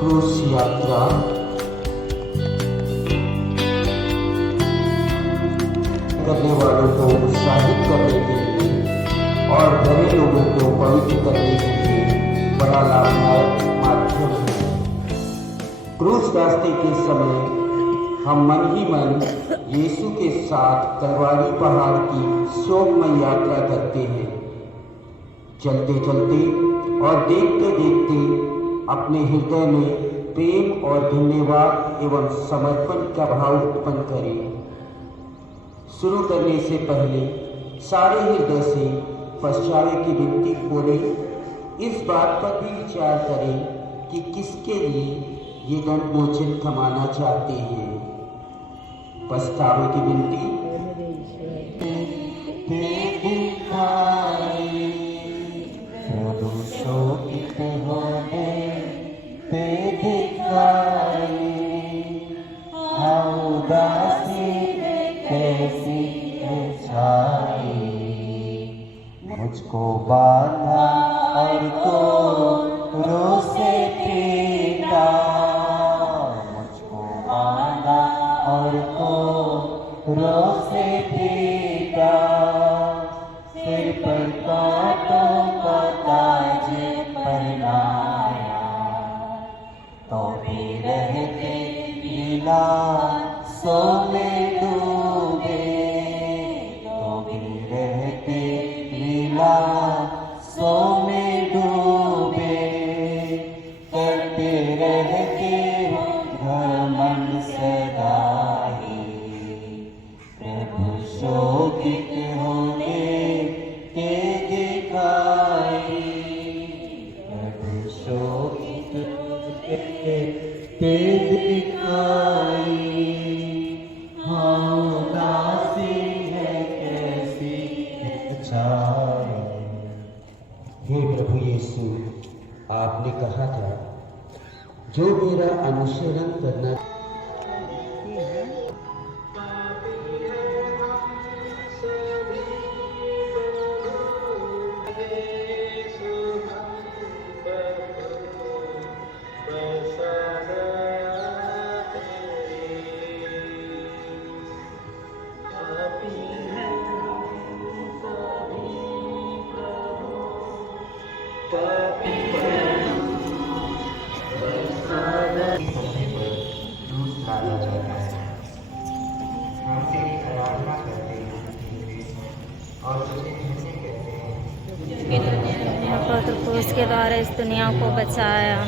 क्रूस यात्रा करने वालों को उत्साहित करने के लिए और बड़े लोगों को पवित्र करने के लिए बड़ा लाभदायक माध्यम है। क्रूस रास्ते के समय हम मन ही मन यीशु के साथ कलवारी पहाड़ की शोकमय यात्रा करते हैं। चलते चलते और देखते देखते अपने हृदय में प्रेम और धन्यवाद एवं समर्पण का भाव उत्पन्न करें। शुरू करने से पहले सारे हृदय से पश्चावे की विनती बोलें। इस बात पर भी विचार करें कि किसके लिए ये दंड मोचन कमाना चाहते हैं। पछतावे की विनती। मुझको बांधा और को रोसे पीटा, मुझको बांधा और को रोसे पीटा, सिर पर कांटों का ताज पहनाया, तो भी रहते लीला सो में डूबे, तो भी रहते लीला सो में डूबे, करते रहते घमंड सदा ही, प्रभु शोभित होने के दिखाई, प्रभु शोभित के दिखाई। हाँ उदासी है कैसी छाई। हे प्रभु यीशु, आपने कहा था जो मेरा अनुसरण करना पवित्र क्रूस के द्वारा इस दुनिया को बचाया।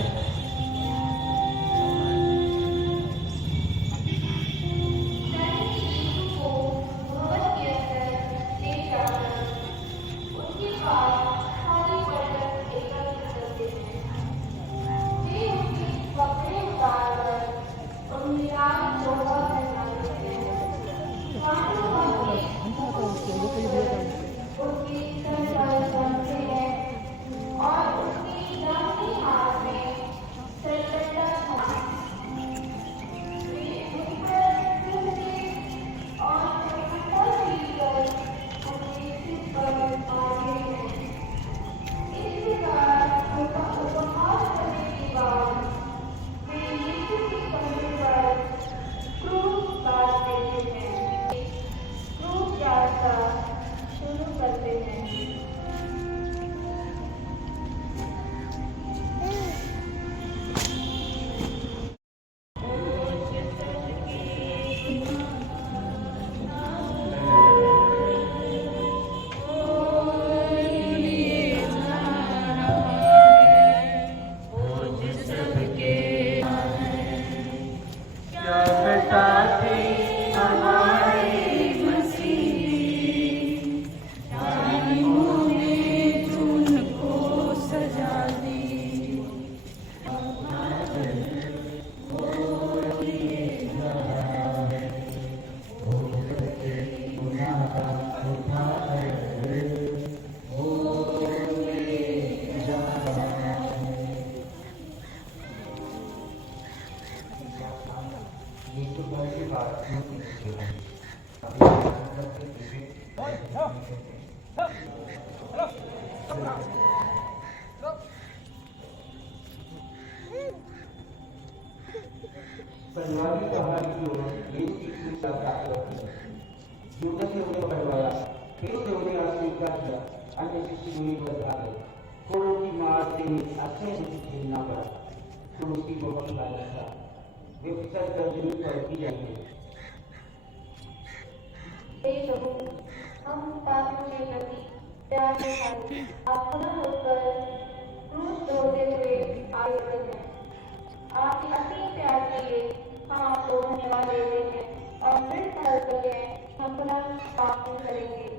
संवादी कहानी जो येशू की क्रूस का प्राप्त करती है युवक ने उन्हें पकड़वाया फिर उन्होंने अस्वीकार किया अन्य शिष्य दूरी पर भागे कोड़ों की मार से अच्छे से झेलना पड़ा तो उसकी बहुत लालच था वे फिसल कर जमीन पर गिर जाएंगे। हे प्रभु, हम पापियों के प्रति प्यार के खातिर आपका होकर क्रूस ढोते हुए आगे बढ़े हैं। आपके असीम प्यार के लिए हम आपको धन्यवाद देते हैं और मृत करके हम पुनः पाप करेंगे।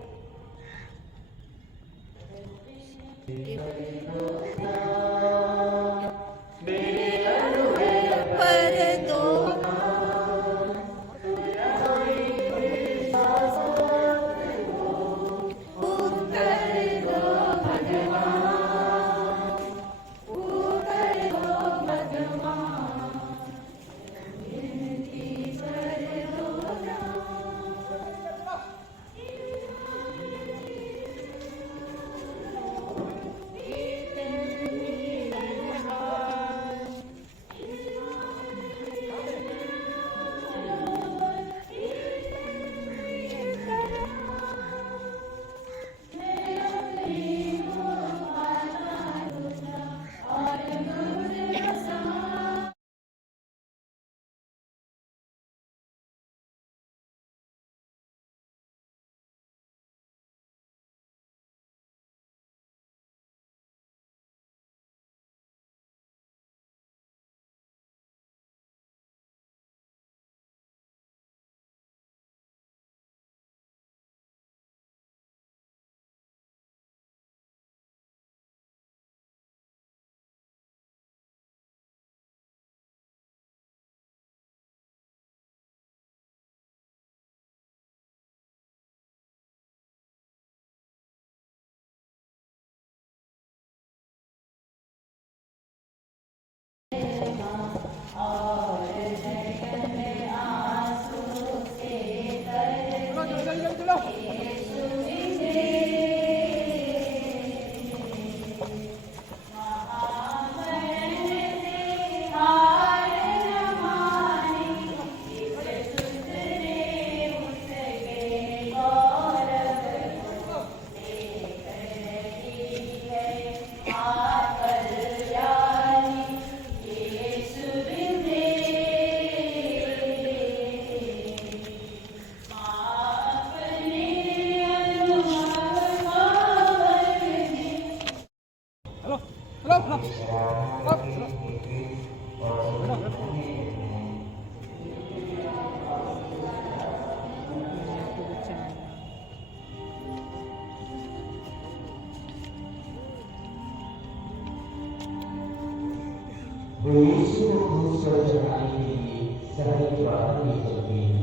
वे यीशु को क्रूस पर चढ़ाने के लिए शहर के बाहर ले चलते हैं।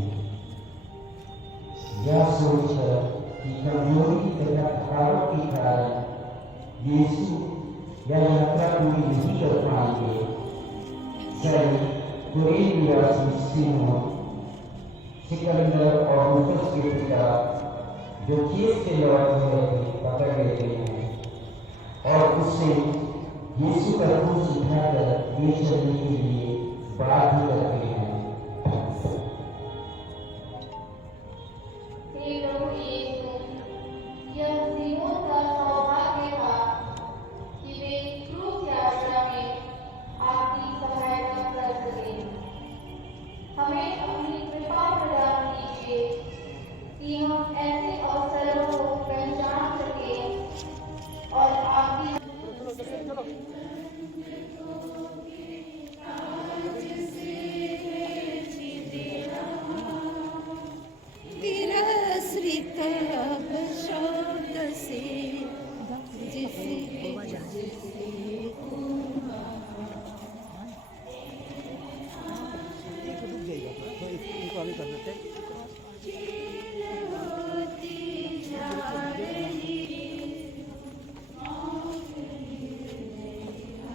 यह सोचकर कि कमजोरी तथा थकावट के कारण यीशु यह यात्रा पूरी नहीं कर पाएंगे, कुरैन निवासी सिमोन, सिकंदर और लूकस के पिता जो खेत से लौट रहे थे पकड़ लेते हैं और उससे यीशु का क्रूस उठाकर ले चलने के लिए बाध्य करते हैं।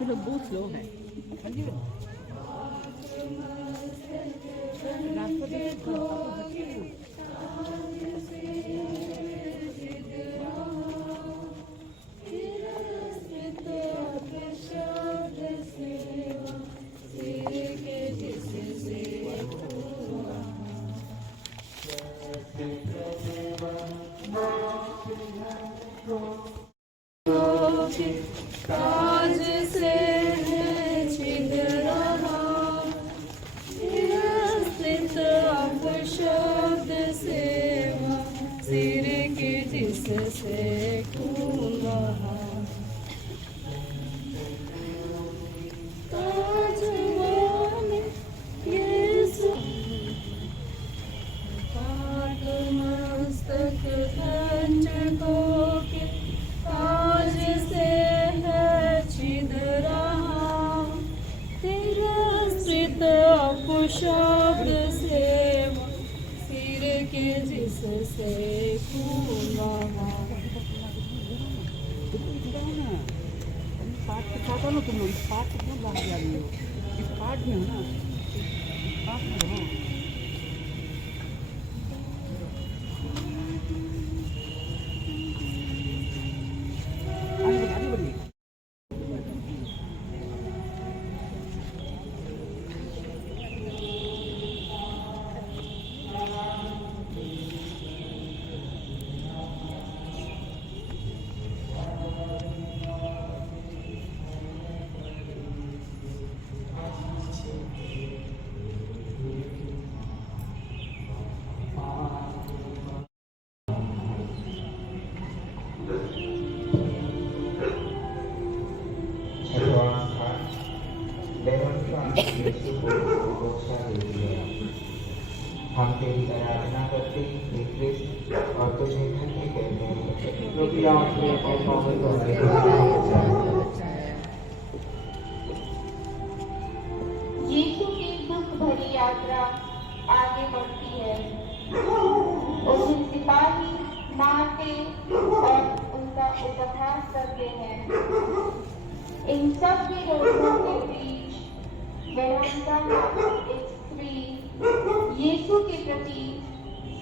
लोग बहुत स्लो है। शब्द से सिर के जिससे खून बहा। पाठ सिखाता ना तुम लोग, इस पाठ को क्यों बाहर जा रही हो? इस पाठ में हो ना, इस पाठ में हो। आगे बढ़िए। हम तेरी आराधना करते हैं कृष्ण और तुझे धन्य कहते हैं क्योंकि आपने पापों को यीशु की दुख भरी यात्रा आगे बढ़ती है। उन्हें सिपाही मारते और उनका उपहास करते हैं। इन सब विरोधों के बीच वेरोनिका नामक एक स्त्री यीशु के प्रति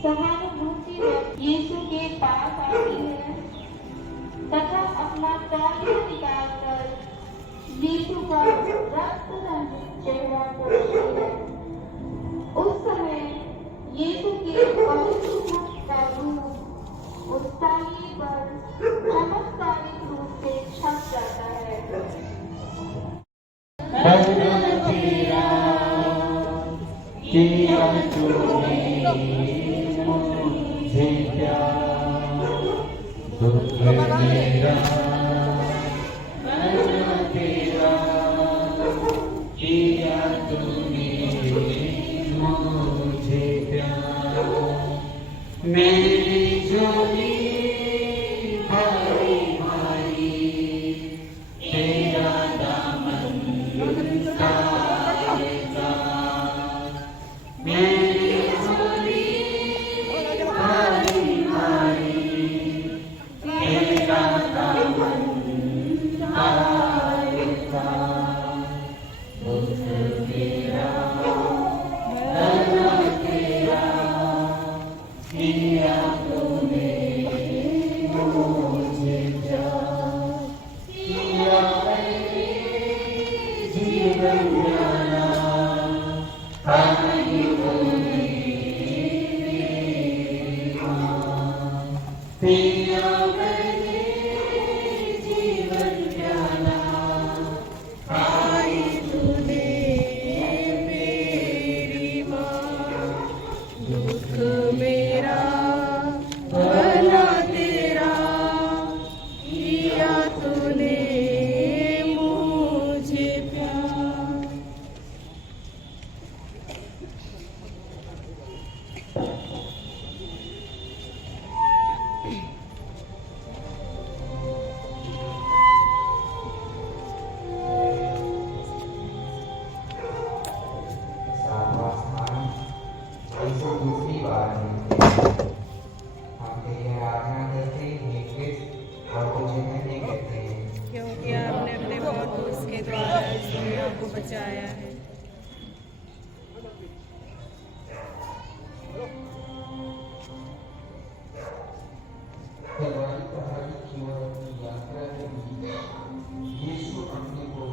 सहानुभूति में यीशु के पास आती है तथा अपना तौलिया निकालकर यीशु का रक्त रंजित चेहरा पोंछती है। उस समय यीशु के पवित्र मुख का रूप उस तौलिए पर चमत्कारिक रूप से छप जाता है। किया तूने मुझे प्यार, दुख मेरा मरना तेरा, किया तूने मुझे प्यार। मेरी झोली भारी भारी, तेरा दामन सारेगा। मेरी झोली भारी भारी, तेरा दामन सारेगा। दुख मेरा मरना तेरा, किया तूने मुझे प्यार। किया मैंने जीवन प्यारा, पाई तूने पिया मैंने जीवन प्याला, पाई तूने मेरी माँ। दुख मेरा भला तेरा, किया तूने मुझे प्यार। सातवां स्थान यीशु दूसरी बार है। हम तेरी आराधना करते हैं कृष्ण और तुझे धन्य कहते हैं क्योंकि आपने अपने पौरुष के द्वारा इस दुनिया को बचाया है। तलवारी पहाड़ी की ओर अपनी यात्रा के बीच यीशु अपने को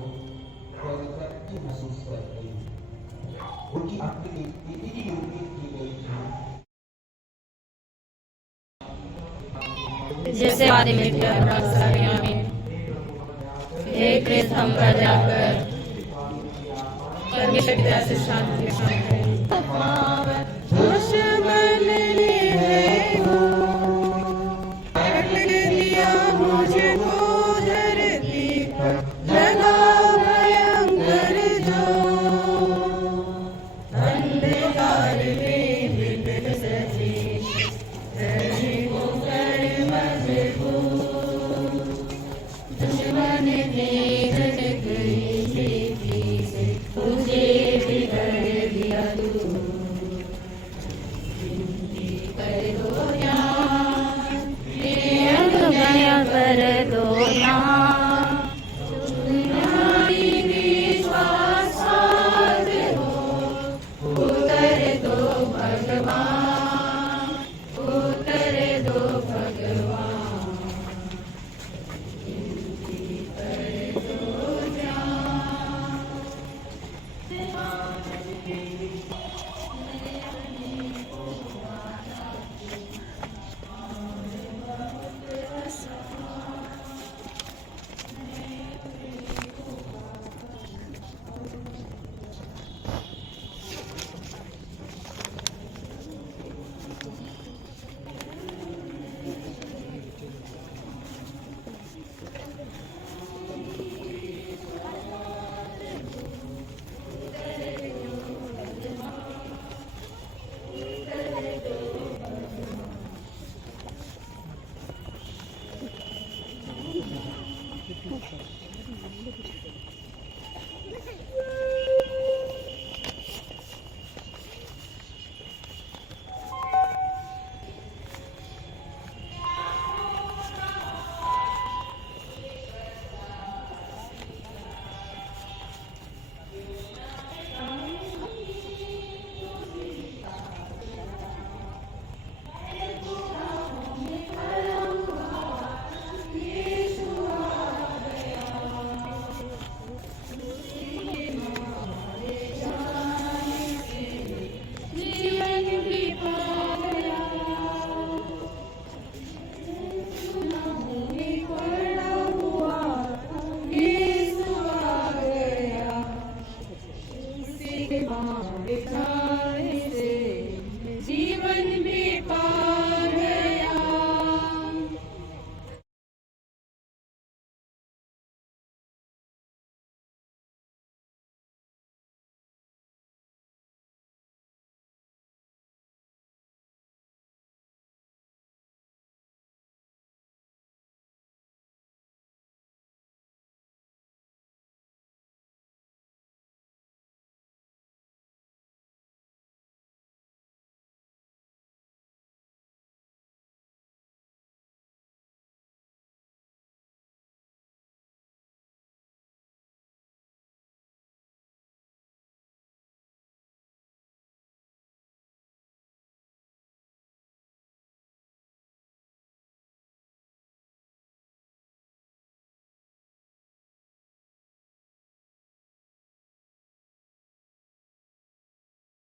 परिवर्तित महसूस करते हैं। उनकी आंखें इतनी ऊंची की गई थी जैसे आदि मिट्टी में हे कृष्ण हम पर जाकर परमेश्वर की दया से शांति दुश्मन ने है पकड़ लिया मुझको धरती पर, लगा भयंकर जो अंधकार में विपिन सजी, सजी को कर मजबूर। दुश्मन ने धड़क गई से तुझे बिगड़ दिया,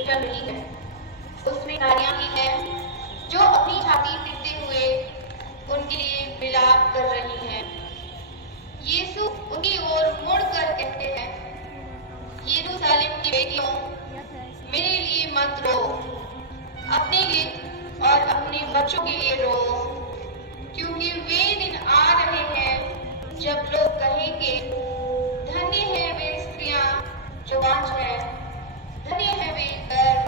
चल रही है, उसमें नारियां ही हैं जो अपनी छाती पीटते हुए उनके लिए विलाप कर रही हैं। यीशु उनकी ओर मुड़कर कहते हैं, यरूशलेम की बेटियों, मेरे लिए मत रो, अपने लिए और अपने बच्चों के लिए रो, क्योंकि वे दिन आ रहे हैं जब लोग कहेंगे, धन्य है वे स्त्रियां जो बांझ हैं, धन्य है वे गर्भ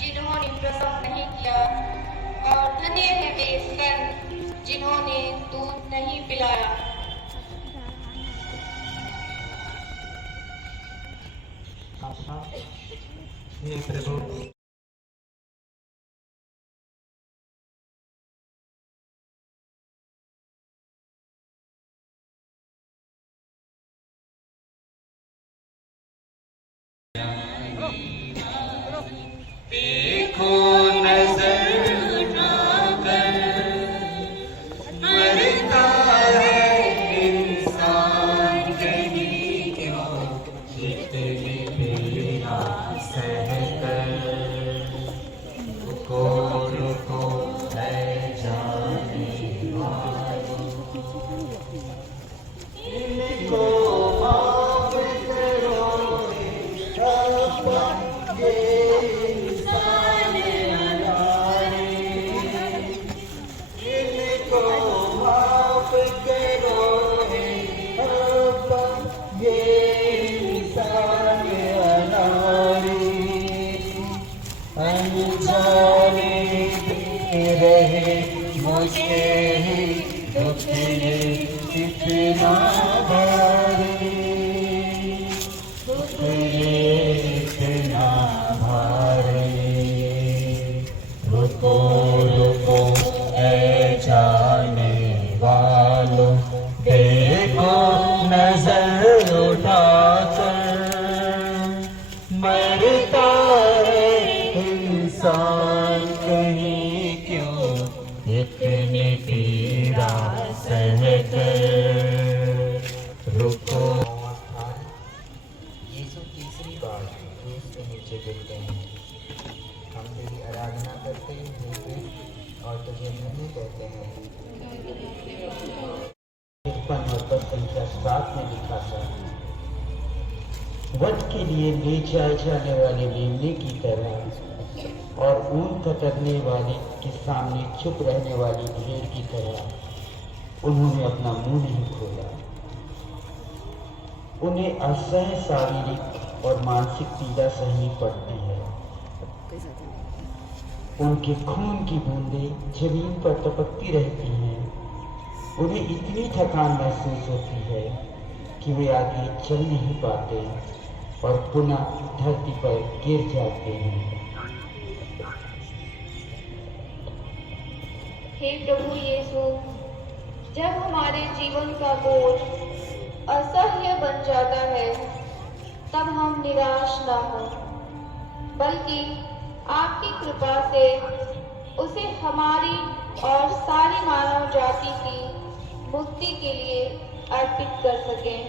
जिन्होंने प्रसव नहीं किया, और धन्य है वे स्तन जिन्होंने दूध नहीं पिलाया। हे प्रभु, देखो नजर उठाकर, मरता है इंसान कहीं क्यों, इतनी पीड़ा सहकर, रुको रुको है जाने वालों, इनको माफ करो रहे मुझे ही दुख ये कितना भारी, दुख ये कितना भारी, रुको रुको ऐ जाने वालों, देखो नजर उठाकर, मरता है इंसान कहीं क्यों, इतनी पीड़ा सहकर, रुको। यीशु तीसरी बार क्रूस के नीचे गिरते हैं। हम तेरी आराधना करते हैं और तुझे प्रभु कहते हैं। और पद संख्या 7 में लिखा था, वध के लिए ले जाए जाने वाले मेमने की तरह और ऊन कतरने वाले के सामने चुप रहने वाली भेड़ की तरह उन्होंने अपना मुंह नहीं खोला। उन्हें असह्य शारीरिक और मानसिक पीड़ा सहनी पड़ती है। उनके खून की बूंदें जमीन पर टपकती रहती हैं। उन्हें इतनी थकान महसूस होती है कि वे आगे चल नहीं पाते और पुनः धरती पर गिर जाते हैं। हे प्रभु यीशु, जब हमारे जीवन का बोझ असह्य बन जाता है, तब हम निराश न हो, बल्कि आपकी कृपा से उसे हमारी और सारी मानव जाति की मुक्ति के लिए अर्पित कर सकें।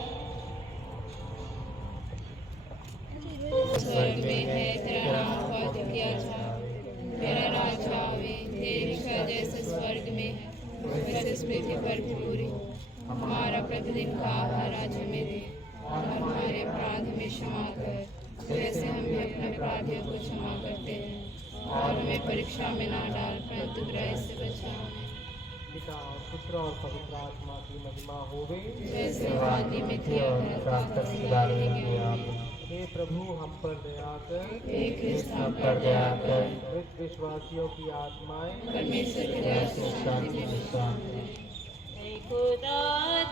स्वर्ग में है तेरा नाम पवित्र किया जाए, तेरा राज्य आवे, तेरी इच्छा जैसे स्वर्ग में है वैसे इस पृथ्वी पर भी पूरी। हमारा प्रतिदिन का आहार आज हमें दे, और हमारे अपराध हमें क्षमा कर जैसे हम भी अपने अपराधियों को क्षमा करते हैं, और हमें परीक्षा में ना डाल परंतु बुराई से बचा। पिता और पुत्र और पवित्र आत्मा की महिमा होवे, जैसे वादी में थी और हे प्रभु हम पर दया कर, हे कृष्ण हम पर दया कर, मृत विश्वासियों की आत्माएं परमेश्वर की दया से शांति में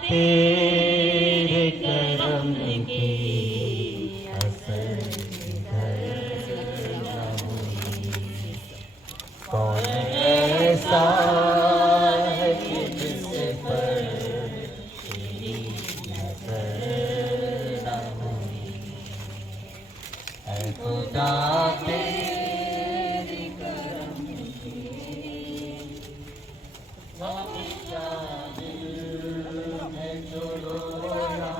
तेरे करम की असर कौन ऐसा है कि जिस पर तेरी नजर न हुई, ऐ खुदा तेरी करम की क्या दिल है जो रोया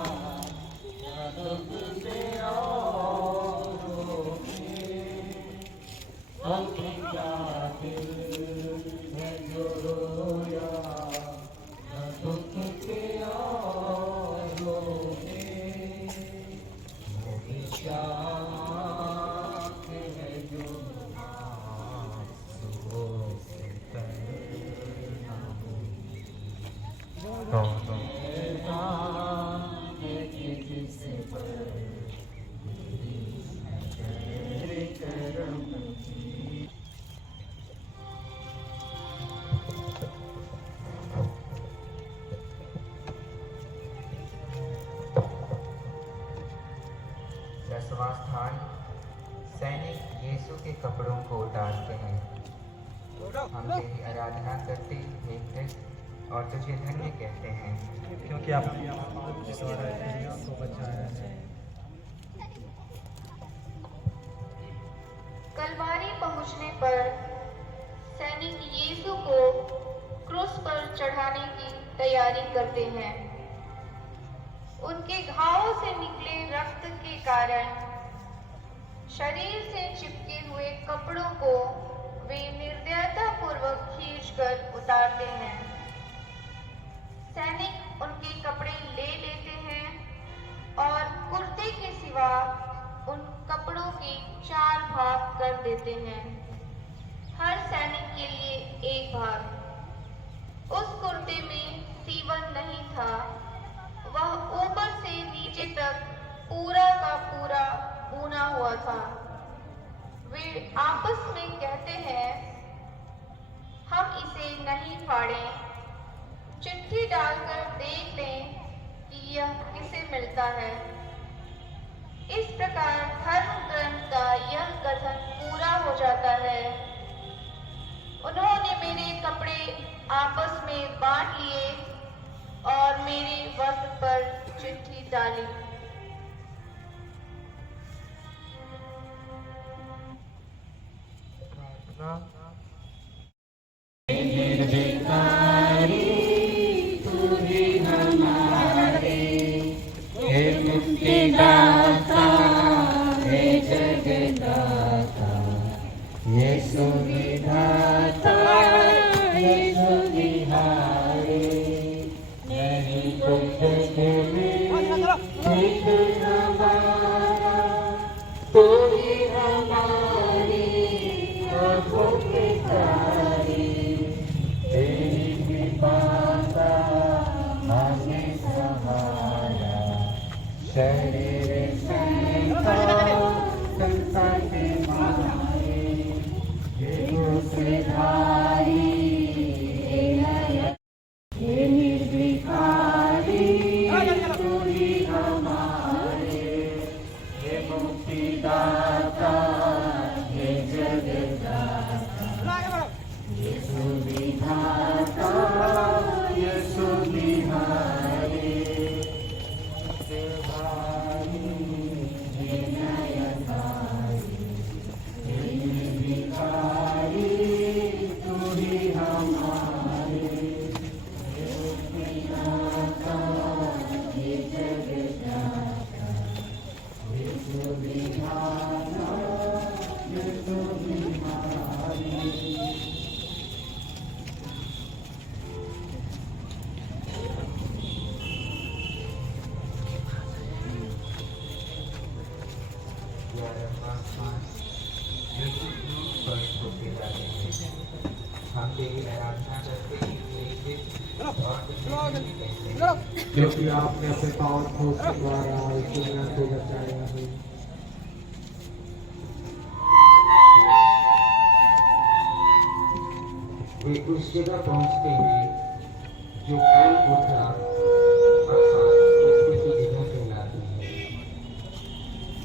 दुख से और रोके। दसवां स्थान सैनिक यीशु के कपड़ों को उतारते हैं। हम तेरी आराधना करते हे कृष्ण और तुझे धन्य कहते हैं, क्योंकि आपने आपके द्वारा दुनिया को बचाया है। कलवारी पहुंचने पर सैनिक यीशु को क्रूस पर चढ़ाने की तैयारी करते हैं। उनके घावों से निकले रक्त के कारण शरीर से चिपके हुए कपड़ों को वे निर्दयता पूर्वक खींचकर उतारते हैं। सैनिक उनके कपड़े ले लेते हैं और कुर्ते के सिवा उन कपड़ों के 4 भाग कर देते हैं, हर सैनिक के लिए एक भाग। उस कुर्ते में सीवन नहीं था, वह ऊपर से नीचे तक पूरा का पूरा बुना हुआ था। वे आपस में कहते हैं, हम इसे नहीं फाड़ें, चिट्ठी डालकर देख लें कि यह किसे मिलता है। इस प्रकार धर्म ग्रंथ का यह कथन पूरा हो जाता है, उन्होंने मेरे कपड़े आपस में बांट लिए और मेरे वस्त्र पर चिट्ठी डाली। क्योंकि आपने अपने पावन क्रूस के द्वारा इस दुनिया को बचाया है। वे उस जगह पहुंचते हैं जो गोलगोथा अर्थात मृत्यु की जगह कहलाती है।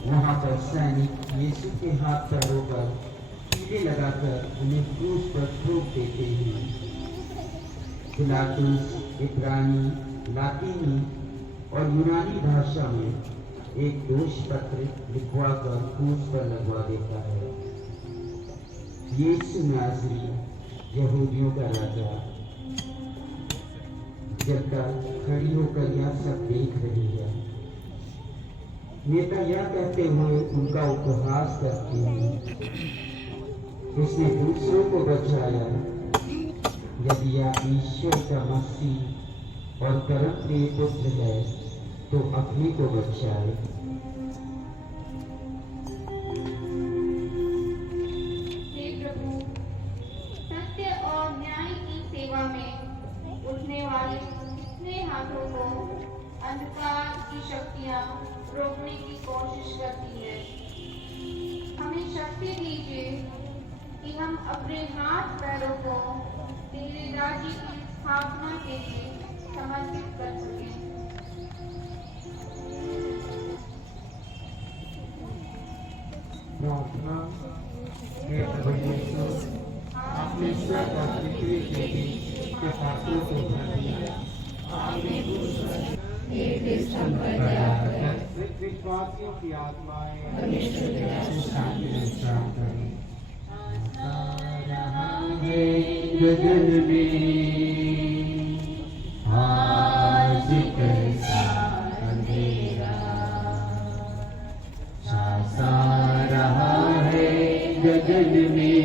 वहां पर सैनिक यीशु के हाथ पैरों पर कीड़े लगाकर उन्हें क्रूस पर ठोक देते हैं। पिलातुस इब्रानी, लातीनी और यूनानी भाषा में एक दोष पत्र लिखवाकर क्रूस पर लगवा देता है। यीशु नाज़री यहूदियों का राजा। जनता खड़ी होकर यह सब देख रही है। नेता यह कहते हुए उनका उपहास करते हैं, उसने दूसरों को बचाया। यदि आप ईश्वर का मसीह और परम प्रिय पुत्र है तो अपने को बचाए। हे प्रभु, सत्य और न्याय की सेवा में उठने वाले कितने हाथों को अंधकार की शक्तियां रोकने की कोशिश करती है। हमें शक्ति दीजिए कि हम अपने हाथ पैरों को तेरे राज्य की स्थापना के लिए समर्पित कर सकें। प्रार्थना। हे प्रभु यीशु, आपने स्वर्ग और पृथ्वी के बीच के फासले को भर दिया। विश्वासियों की आत्माएं शांति से विश्राम करें। गगन में आज कैसा अंधेरा छा रहा है। गगन में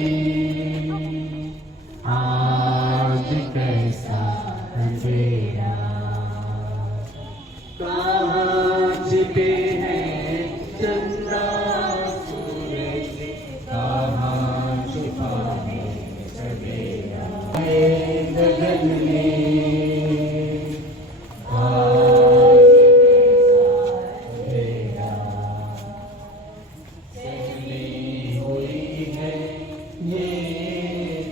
आज कैसा अंधेरा। कहाँ छिपे हैं चंद्रा सूरज, कहाँ छिपा है सवेरा। गगन में आज कैसा अंधेरा। सहमी हुई है ये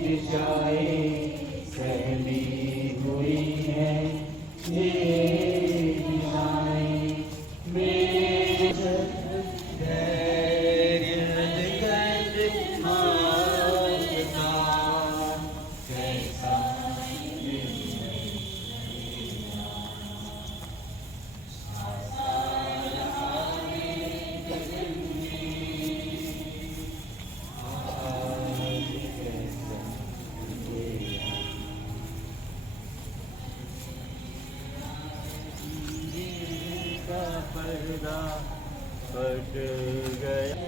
दिशाएं, सहमी हुई है ये पर्दा फट गया।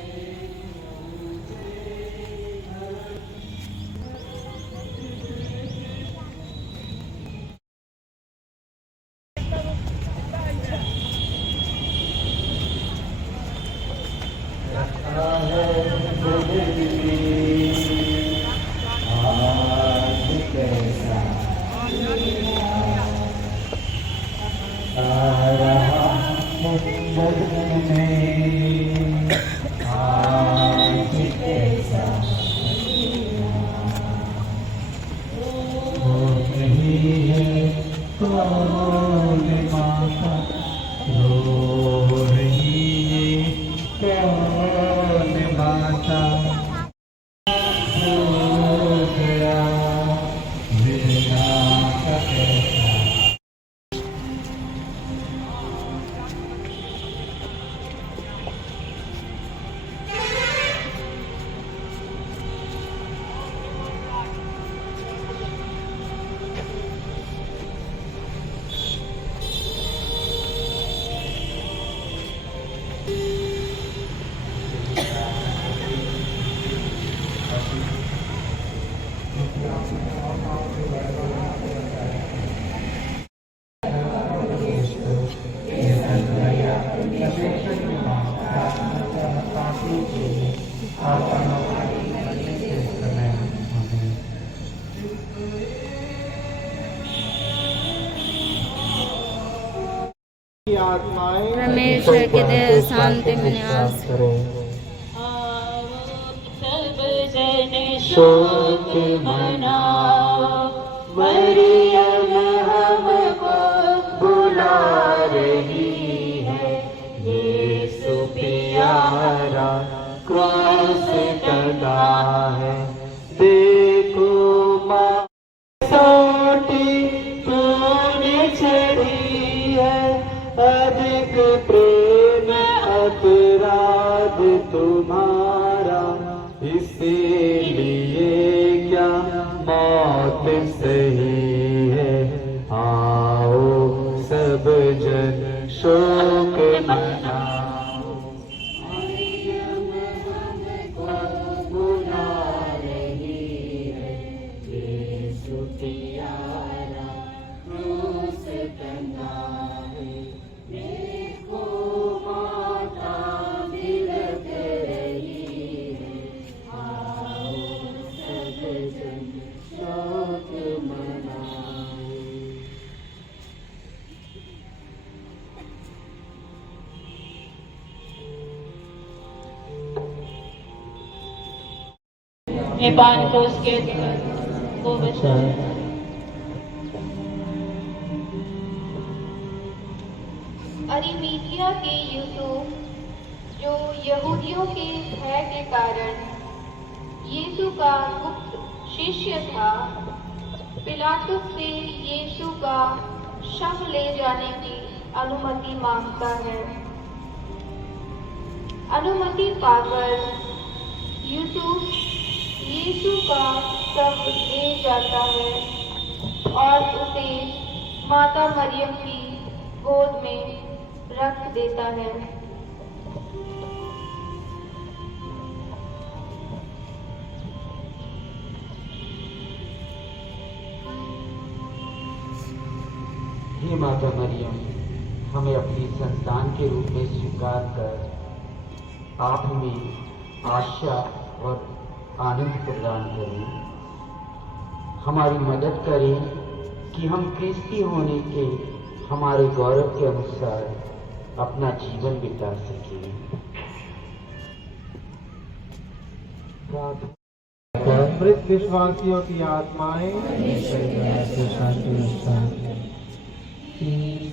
परमेश्वर के दया शांति में निवास शोक मनाओ, मरियम हमको बुला रही है। यीशु प्यारा क्रॉस टंगा है। देखो माँ सोटी तूने चढ़ी है। अधिक प्रेम अपराध तुम्हारा, इसीलिए क्या मौत सही है। आओ सब जन शोक मनाओ, मरियम हमको बुला रही मैं पान को उसके अधिकार को बचाए। अरिमतिया के यूसुफ, जो यहूदियों के भय के कारण यीशु का गुप्त शिष्य था, पिलातुस से यीशु का शव ले जाने की अनुमति मांगता है। अनुमति पाकर यूसुफ यीशु का शव ले जाता है और उसे माता मरियम की गोद में रख देता है। हे माता मरियम, हमें अपनी संतान के रूप में स्वीकार कर आप हमें आशा और आनंद प्रदान करें। हमारी मदद करें कि हम ख्रिस्ती होने के हमारे गौरव के अनुसार अपना जीवन बिता सकें। मृत विश्वासियों की आत्माएं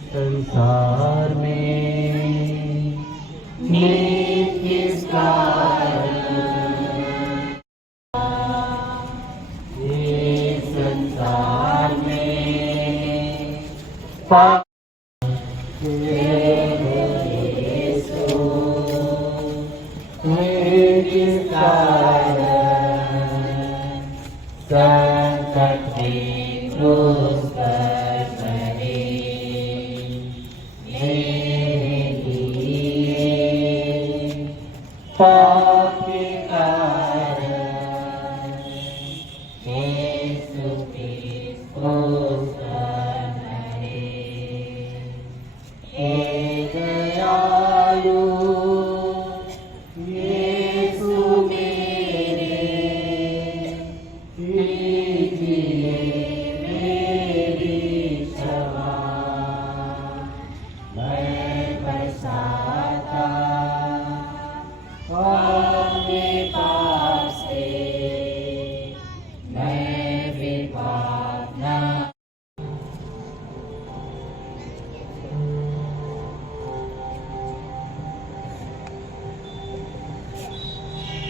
संसार में नेक किसका ये संसार में पाप संकट में क्रूस पर मरे मेरे लिए पाप के कारण यीशु क्रूस पर मरे। हे दयालु यीशु मेरे,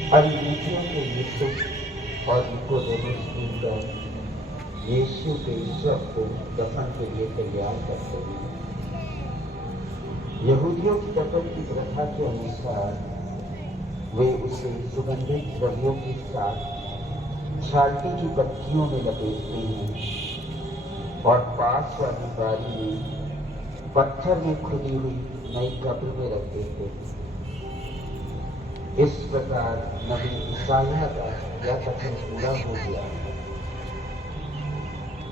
अरिमतिया के यूसुफ और निकोदेमुस मिलकर यीशु के शव को दफन के लिए तैयार करते हैं। यहूदियों की दफन की प्रथा के अनुसार वे उसे सुगंधित द्रव्यों के साथ छालटी की पत्तियों में लपेटते हैं और पास वाली बारी में पत्थर में खुदी हुई नई कब्र में रख देते हैं। इस प्रकार नबी ईसाइया का यह कथन पूरा हो गया।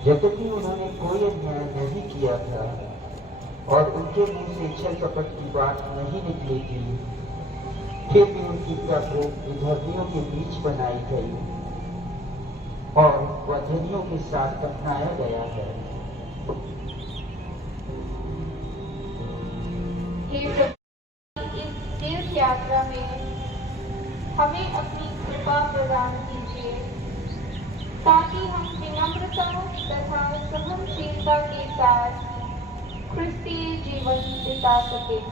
यद्यपि उन्होंने कोई अन्याय नहीं किया था और उनके मुंह से छल कपट की बात नहीं निकली थी, फिर भी उनकी कब्र विधर्मियों के बीच बनाई गई और वह धनियों के साथ दफनाया गया है। इस तीर्थ यात्रा में हमें अपनी कृपा प्रदान कीजिए ताकि हम विनम्रता तथा सहनशीलता के साथ ख्रिस्तीय जीवन बिता सकें।